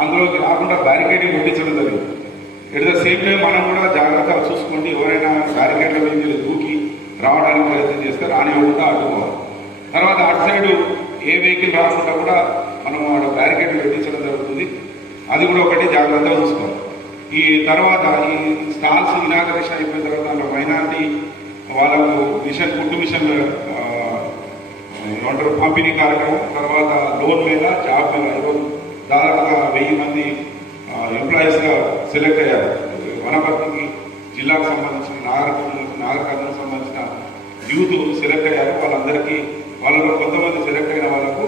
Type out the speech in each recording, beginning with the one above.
అందులోకి రాకుండా బ్యారికేడింగ్ పెట్టించడం జరిగింది. ఎట్ ద సేమ్ టైం మనం కూడా జాగ్రత్తగా చూసుకోండి. ఎవరైనా బ్యారికేడ్ల మీద దూకి రావడానికి ప్రయత్నం చేస్తే రానివ్వకుండా అడ్డుకోవాలి తర్వాత అటు సైడ్ ఏ వెహికల్ రాకుండా కూడా మనం ఆడ బ్యారికేడ్ పెట్టించడం జరుగుతుంది. అది కూడా ఒకటి జాగ్రత్తగా చూసుకోవాలి. ఈ తర్వాత ఈ స్టాల్స్ ఇనాగరేషన్ అయిపోయిన తర్వాత అందులో మిషన్ కుట్టు మిషన్ ఏమంటారు పంపిణీ కార్యక్రమం తర్వాత లోన్ మీద జాబ్ మీద ఈరోజు దాదాపుగా వెయ్యి మంది ఎంప్లాయీస్గా సెలెక్ట్ అయ్యారు. వనపర్తికి జిల్లాకు సంబంధించిన నాగరికర్ణ నాగరికర్ణకు సంబంధించిన యూత్ సెలెక్ట్ అయ్యారు. వాళ్ళందరికీ వాళ్ళలో కొంతమంది సెలెక్ట్ అయిన వాళ్ళకు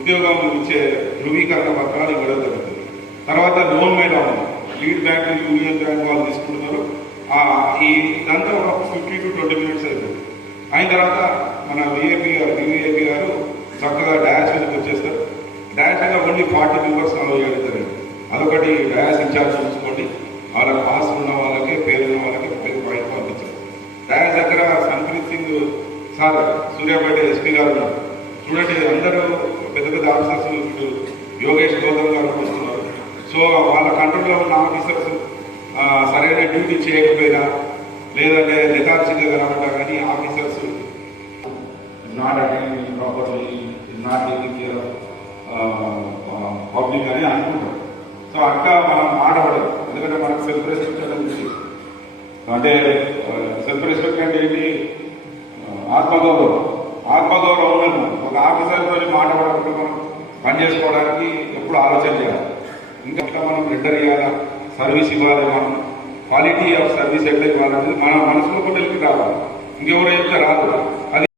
ఉద్యోగం ఇచ్చే ధృవీకరణ పత్రాలు ఇవ్వడం జరుగుతుంది. తర్వాత లోన్ మీద ఉంది లీడ్ బ్యాంక్ యూనియన్ బ్యాంక్ వాళ్ళు తీసుకుంటున్నారు. ఈ దాంతో ఒక ఫిఫ్టీ టు ట్వంటీ మినిట్స్ అయిపోతుంది. అయిన తర్వాత మన విఏపీ గారు విఏపీ గారు చక్కగా డయాస్ మీదకి వచ్చేస్తారు. డయాస్ మీద ఓన్లీ ఫార్టీ మెంబర్స్ అలౌ చేయగలుగుతారు అదొకటి డయాస్ ఇన్ఛార్జ్ చూసుకోండి. వాళ్ళ పాస్ ఉన్న వాళ్ళకి పేరు ఉన్న వాళ్ళకి పైకి పంపించారు. డయాస్ దగ్గర సన్ప్రీత్ సింగ్ సార్ సూర్యాపేట ఎస్పీ గారు ఉన్నారు. చూడండి అందరూ పెద్ద పెద్ద ఆఫీసర్స్ ఇప్పుడు యోగేష్ గౌతమ్ గారు వస్తున్నారు. సో వాళ్ళ కంట్రోల్లో ఉన్న ఆఫీసర్స్ సరైన డ్యూటీ చేయకపోయినా లేదంటే లెథార్జిక్గా కనబడ్డా కానీ officers not attending properly not taking care public అని అనుకుంటాం. సో అక్క మనం మాట్లాడదు ఎందుకంటే మనకు సెల్ఫ్ రెస్పెక్ట్ అనేది అంటే uh, సెల్ఫ్ రెస్పెక్ట్ అంటే ఏంటి? Uh, ఆత్మగౌరవం. ఆత్మగౌరవం ఉండదు ఒక ఆఫీసర్తో మాట్లాడకుండా మనం పని చేసుకోవడానికి ఎప్పుడు ఆలోచన చేయాలి. ఇంకా మనం రిటర్ ఇవ్వాలా సర్వీస్ ఇవ్వాలి మనం. క్వాలిటీ ఆఫ్ సర్వీస్ ఎట్లా మన మనసులో కూడా వెళ్ళి రావాలి. ఇంకెవరో చెప్తే రాదు.